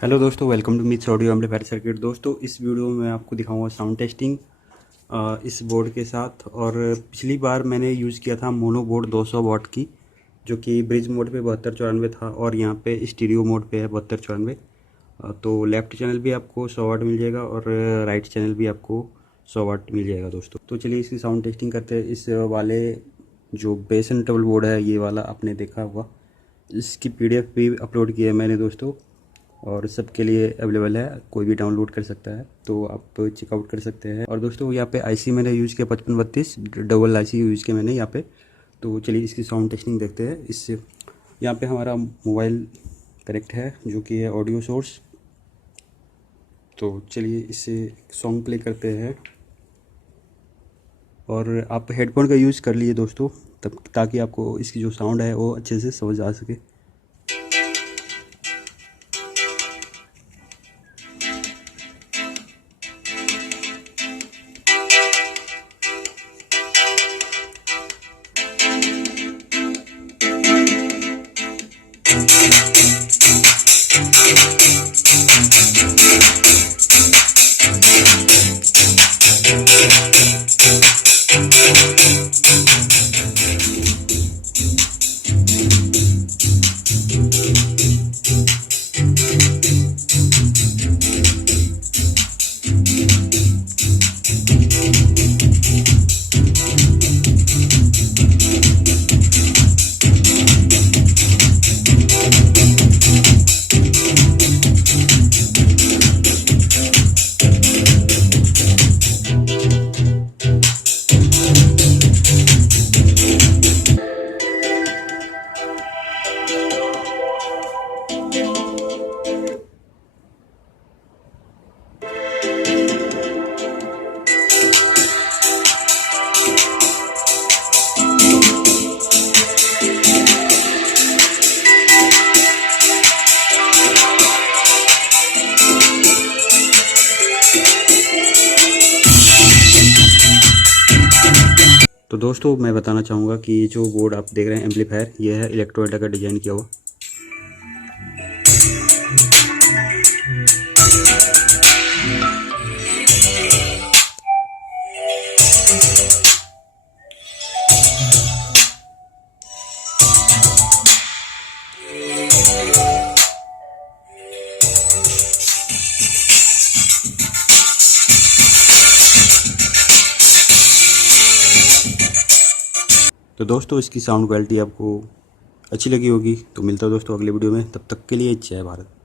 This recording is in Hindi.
हेलो दोस्तों, welcome to myths audio amplifier circuit. दोस्तों, इस वीडियो में आपको दिखाऊंगा साउंड टेस्टिंग इस बोर्ड के साथ। और पिछली बार मैंने यूज़ किया था मोनो बोर्ड 200 वाट की, जो कि ब्रिज मोड पे 7294 था और यहाँ पे स्टीरियो मोड पे है 7294। तो लेफ़्ट चैनल भी आपको 100 वाट मिल जाएगा और राइट चैनल भी आपको 100 वाट मिल जाएगा दोस्तों। तो चलिए इसकी साउंड टेस्टिंग करते हैं। इस वाले जो बेस एंड ट्रबल बोर्ड है, ये वाला आपने देखा होगा, इसकी PDF भी अपलोड की है मैंने दोस्तों, और सबके लिए अवेलेबल है, कोई भी डाउनलोड कर सकता है, तो आप चेकआउट कर सकते हैं। और दोस्तों, यहाँ पे आईसी मैंने यूज़ किया 5532 डबल आईसी यूज़ किया मैंने यहाँ पे। तो चलिए इसकी साउंड टेस्टिंग देखते हैं। इससे यहाँ पे हमारा मोबाइल कनेक्ट है, जो कि है ऑडियो सोर्स। तो चलिए इससे सॉन्ग प्ले करते हैं, और आप हेडफोन का यूज़ कर लीजिए दोस्तों, तब ताकि आपको इसकी जो साउंड है वो अच्छे से समझ आ सके। तो दोस्तों, मैं बताना चाहूँगा कि ये जो बोर्ड आप देख रहे हैं एम्पलीफायर, ये है इलेक्ट्रोएटा का डिज़ाइन किया हुआ। तो दोस्तों, इसकी साउंड क्वालिटी आपको अच्छी लगी होगी। तो मिलता है दोस्तों अगले वीडियो में, तब तक के लिए जय भारत।